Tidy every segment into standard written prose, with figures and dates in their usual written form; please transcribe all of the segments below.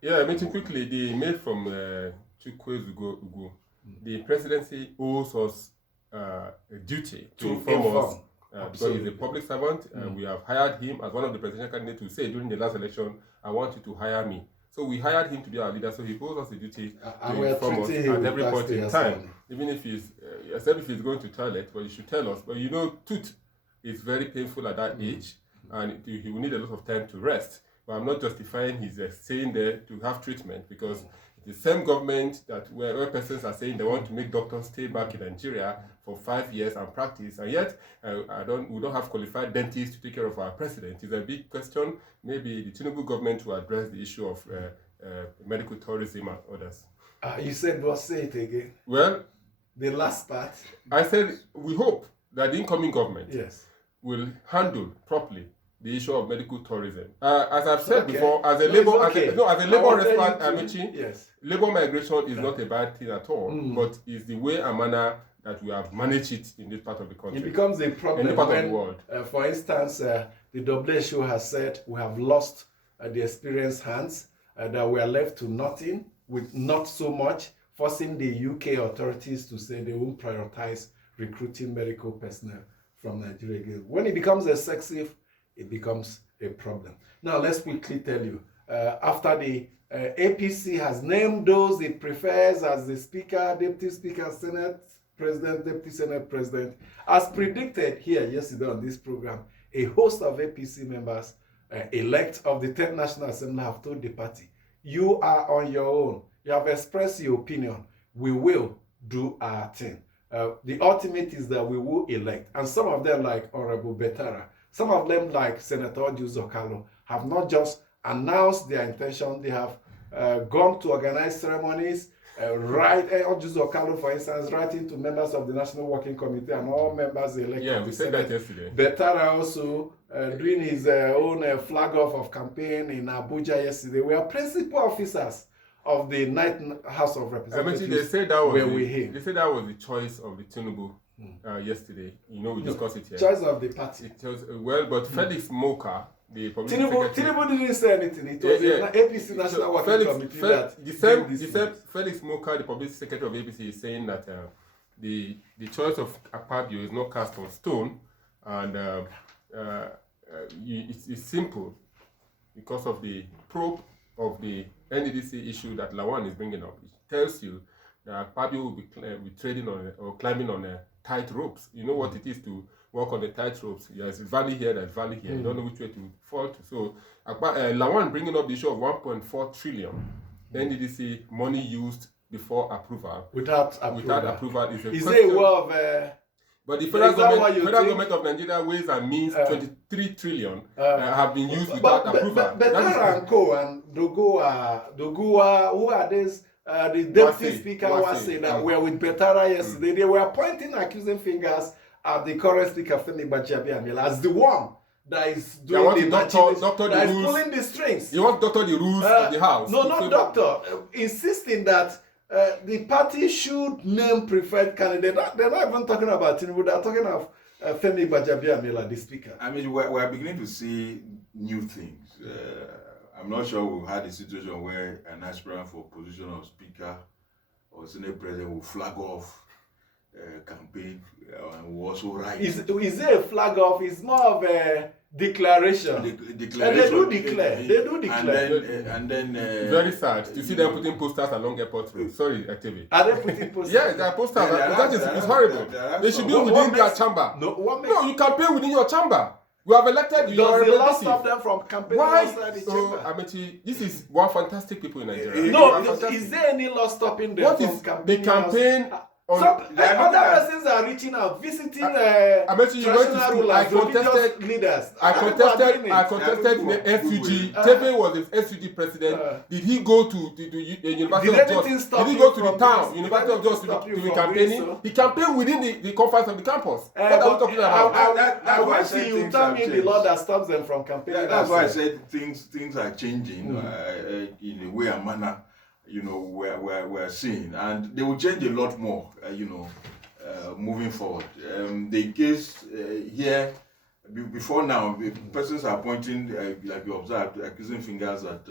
Yeah, I mentioned quickly the mail from Chukwuezugo Ugo. The presidency owes us a duty to inform us because he's a public servant. We have hired him as one of the presidential candidates to say during the last election, I want you to hire me. So we hired him to be our leader, so he owes us a duty to inform us at every point in time. Even if he's, except if he's going to toilet, but he should tell us. But you know, tooth is very painful at that age, and he will need a lot of time to rest. But I'm not justifying his staying there to have treatment, because the same government that where persons are saying they want to make doctors stay back in Nigeria for 5 years and practice, and yet we don't have qualified dentists to take care of our president. It's a big question. Maybe the Tinubu government will address the issue of medical tourism and others. You said, well, say it again. Well, the last part. I said we hope that the incoming government yes. will handle properly the issue of medical tourism. As I've said before, as a labor expert, Amici, yes. labor migration is not a bad thing at all, but it's the way and manner that we have managed it in this part of the country. It becomes a problem in the part when, of the world. For instance, the WHO has said we have lost the experienced hands, that we are left to nothing with not so much, forcing the UK authorities to say they won't prioritize recruiting medical personnel from Nigeria again. When it becomes excessive, it becomes a problem. Now, let's quickly tell you, after the APC has named those it prefers as the Speaker, Deputy Speaker, Senate President, Deputy Senate President, as predicted here yesterday on this program, a host of APC members, elect of the 10th National Assembly, have told the party, you are on your own. You have expressed your opinion. We will do our thing. The ultimate is that we will elect. And some of them, like Honorable Betara, some of them, like Senator Ojuzo Kalu, have not just announced their intention, they have gone to organize ceremonies, Ojuzo Kalu, for instance, writing to members of the National Working Committee and all members elected. Yeah, we said that yesterday. Betara also doing his own flag off of campaign in Abuja yesterday. We are principal officers of the Ninth House of Representatives. They said that was the choice of the Tinubu yesterday. You know, we discussed it here. Choice of the party. It was but Felix Moka, the public Tinubu didn't say anything. It was the APC National Working Committee that the same Felix Moka, the public secretary of APC, is saying that the choice of Akpabio is not cast on stone, and it's simple because of the probe of the NDDC issue that Lawan is bringing up. It tells you that Akpabio will be trading on or climbing on tight ropes. You know what it is to walk on the tight ropes. There's valley here, there's valley here. You don't know which way to fall to. So Lawan bringing up the issue of 1.4 trillion NDDC money used before approval. Without approval is a question. There a way of... But the federal government of Nigeria Ways and Means 23 trillion have been used without approval. Betara and Co. and Doguwa, who are these? The deputy speaker was saying that we were with Betara yesterday. They were pointing accusing fingers at the current speaker, Femi Gbajabiamila, as the one that is doing the matching, that is pulling the strings. You want doctor the rules of the house? No, not doctor. Insisting that the party should name preferred candidate. They're not even talking about Tinubu. They're talking of Femi Gbajabiamila, the speaker. I mean, we're beginning to see new things. I'm not sure we've had a situation where an aspirant for position of speaker or senate president will flag off campaign and will also write. Is it a flag off? It's more of a declaration. Declaration. They do declare. And then very sad to see them putting posters along airport road. Sorry, Activate. Are they putting posters? Yeah, there are posters. It's horrible. They should be within their chamber. No, you campaign within your chamber. We have elected you. Does the law stop them from campaigning outside the chamber? Amici, this is one fantastic people in Nigeria. No, is there any law stopping them from campaigning? The campaign? Other persons are reaching out, visiting traditional rulers, religious leaders. I contested the SUG. Tefe was the SUG president. Did he go to the University of Jos? Did he go to the town, University of Jos, to be campaigning? He campaigned within the confines of the campus. What are we talking about? I want to see you tell me the law that stops them from campaigning. That's why I said things are changing in a way and manner. You know, we're seeing, and they will change a lot more, moving forward. The case here, before now, persons are pointing, like you observed, accusing fingers at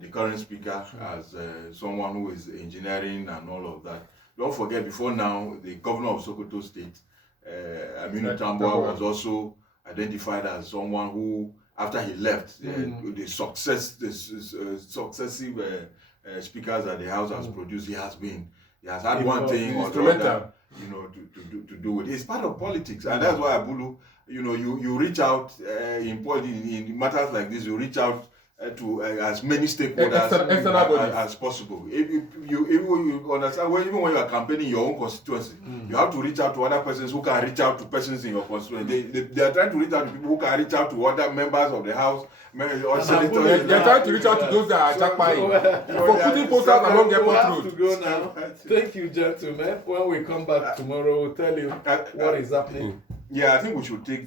the current speaker as someone who is engineering and all of that. Don't forget, before now, the governor of Sokoto State, Aminu Tambuwal, was also identified as someone who, after he left, the successive speakers that the House has produced, he has had one thing or the other, you know, to do with it. It's part of politics, and that's why Abulu, you know, you reach out in matters like this. You reach out to as many stakeholders as possible. If you understand, even when you are campaigning your own constituency, you have to reach out to other persons who can reach out to persons in your constituency. They are trying to reach out to people who can reach out to other members of the House, or senators. They are trying to reach out to those that are jackpying. For putting posters along airport road. To go now. Thank you, gentlemen. When we come back tomorrow, we'll tell you what is happening. Yeah, I think we should take